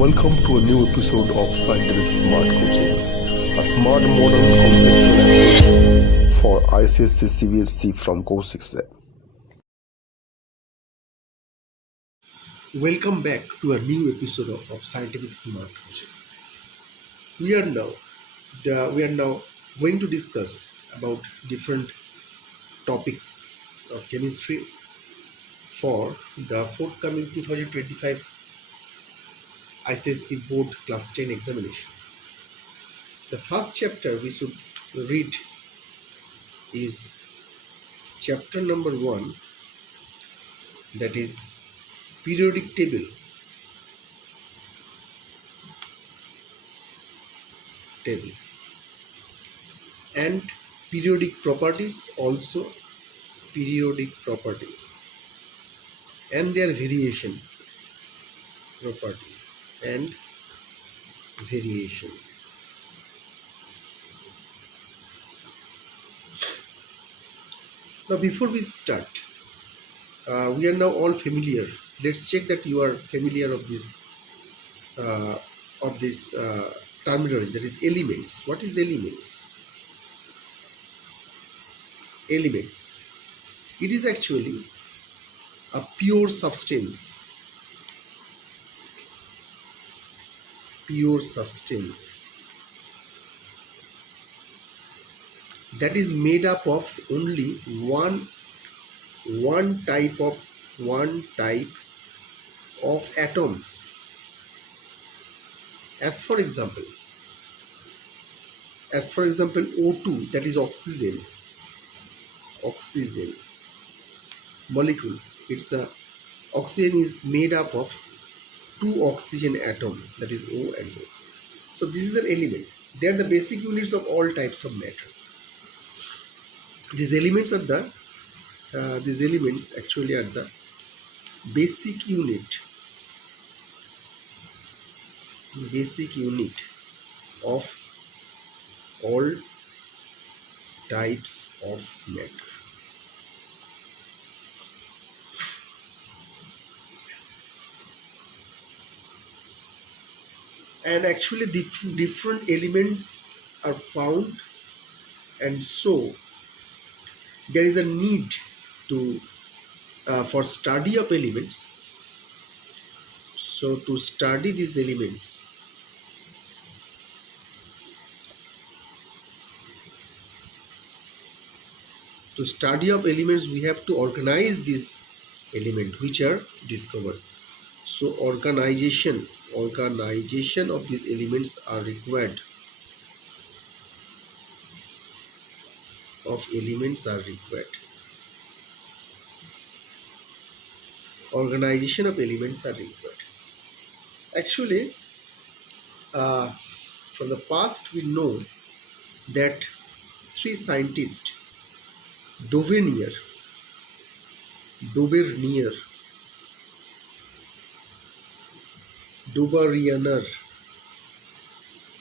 Welcome to a new episode of Scientific Smart Coaching, a smart modern conceptual approach for ICSC CBSC from Course Exam. Welcome back to a new episode of Scientific Smart Coaching. We are now going to discuss about different topics of chemistry for the forthcoming 2025 ICSC Board Class 10 examination. The first chapter we should read is chapter number 1, that is periodic table. And periodic properties, also periodic properties and their variation properties and variations. Now before we start, we are now all familiar. Let's check that you are familiar of this terminology, that is elements. What is elements? Elements. It is actually a pure substance. That is made up of only one type of atoms. As for example O2, that is oxygen molecule. Oxygen is made up of two oxygen atoms, that is O and O. So this is an element. They are the basic units of all types of matter. These elements actually are the basic unit of all types of matter. And actually different elements are found, and so there is a need for study of elements. So to study these elements, we have to organize these elements which are discovered. So organization of these elements are required. Organization of elements are required. Actually, from the past we know that three scientists, Dauvergne,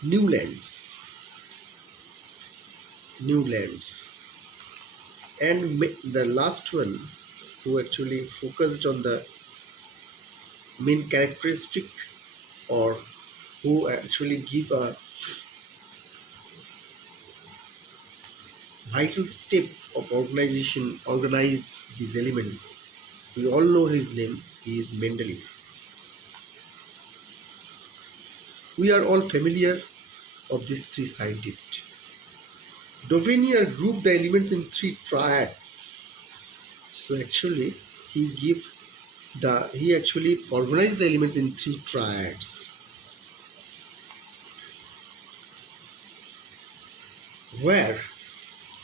Newlands, and the last one, who actually focused on the main characteristic, or who actually give a vital step of organize these elements. We all know his name. He is Mendeleev. We are all familiar of these three scientists. Dauvergne grouped the elements in three triads. So actually he actually organized the elements in three triads, where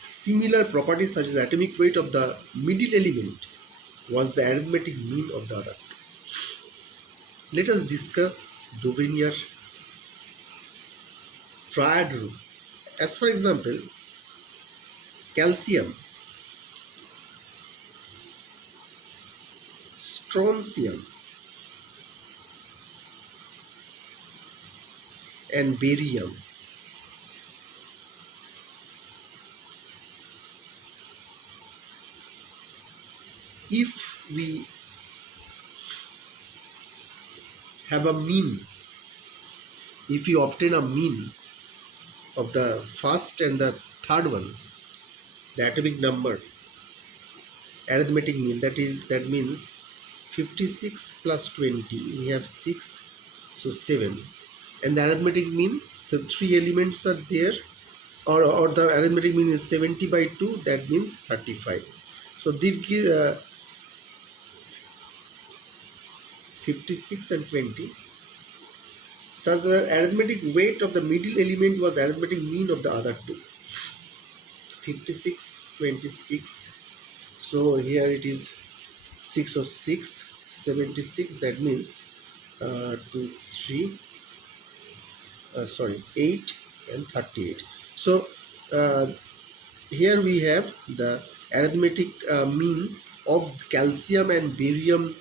similar properties such as atomic weight of the middle element was the arithmetic mean of the other two. Let us discuss Dauvigne's triad rule. As for example, calcium, strontium, and barium. If we have a mean if you obtain a mean of the first and the third one, the atomic number, arithmetic mean, that means 56 plus 20, we have 6, so 7, and the arithmetic mean, the three elements are there, or the arithmetic mean is 70 by 2, that means 35. So this give 56 and 20. So the arithmetic weight of the middle element was arithmetic mean of the other two. 56, 26. So here it is 6 or 6, 76. That means 2, 3, 8 and 38. So here we have the arithmetic mean of calcium and barium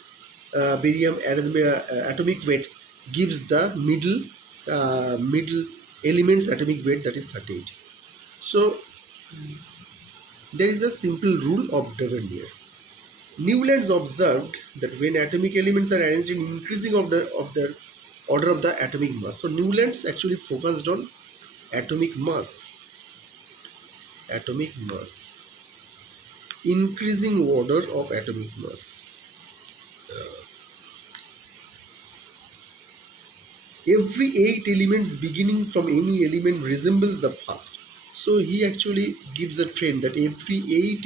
atomic weight gives the middle elements atomic weight, that is 38. So there is a simple rule of Davenier. Newlands observed that when atomic elements are arranged in increasing of the order of the atomic mass. So Newlands actually focused on atomic mass, increasing order of atomic mass. Every 8 elements beginning from any element resembles the first. So he actually gives a trend that every 8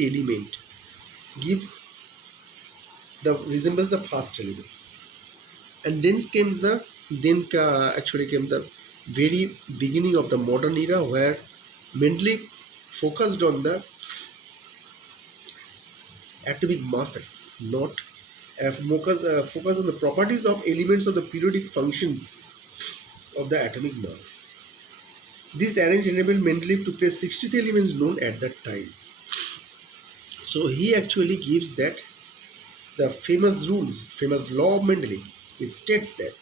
element gives the resembles the first element, and then came the very beginning of the modern era, where Mendeleev focused on the atomic masses, not focus on the properties of elements of the periodic functions of the atomic masses. This arrange enabled Mendeleev to place 60 elements known at that time. So he actually gives that the famous law of Mendeleev, which states that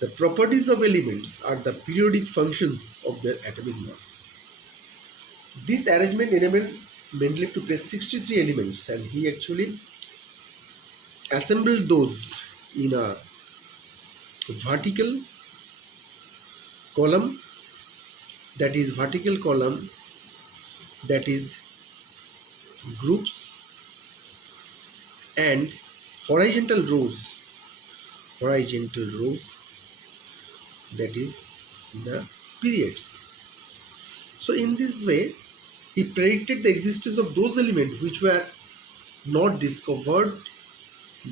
the properties of elements are the periodic functions of their atomic masses. This arrangement enabled Mendeleev to place 63 elements, and he actually assembled those in a vertical column, that is groups, and horizontal rows, that is the periods. So in this way he predicted the existence of those elements which were not discovered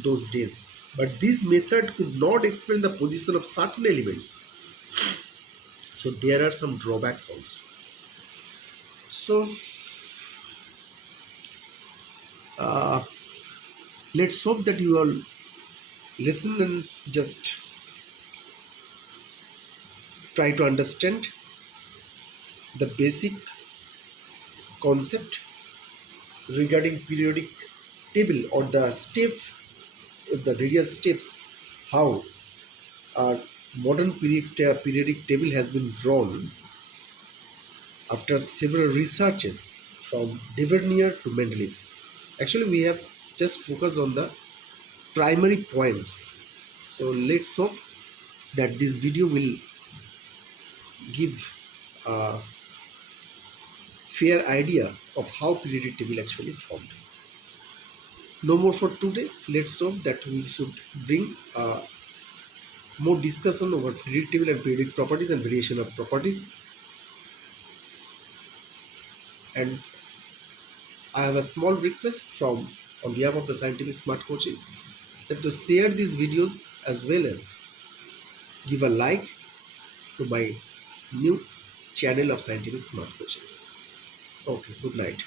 those days, but this method could not explain the position of certain elements. So there are some drawbacks also. So let's hope that you all listen and just try to understand the basic concept regarding periodic table, or the various steps how our modern periodic table has been drawn after several researches from Davenier to Mendeleev. Actually, we have just focused on the primary points. So let's hope that this video will give a fair idea of how periodic table actually formed. No more for today. Let's hope that we should bring more discussion over periodic table and periodic properties and variation of properties. And I have a small request on behalf of the Scientific Smart Coaching, that to share these videos as well as give a like to my new channel of Scientific Smart Coaching. Okay, good night.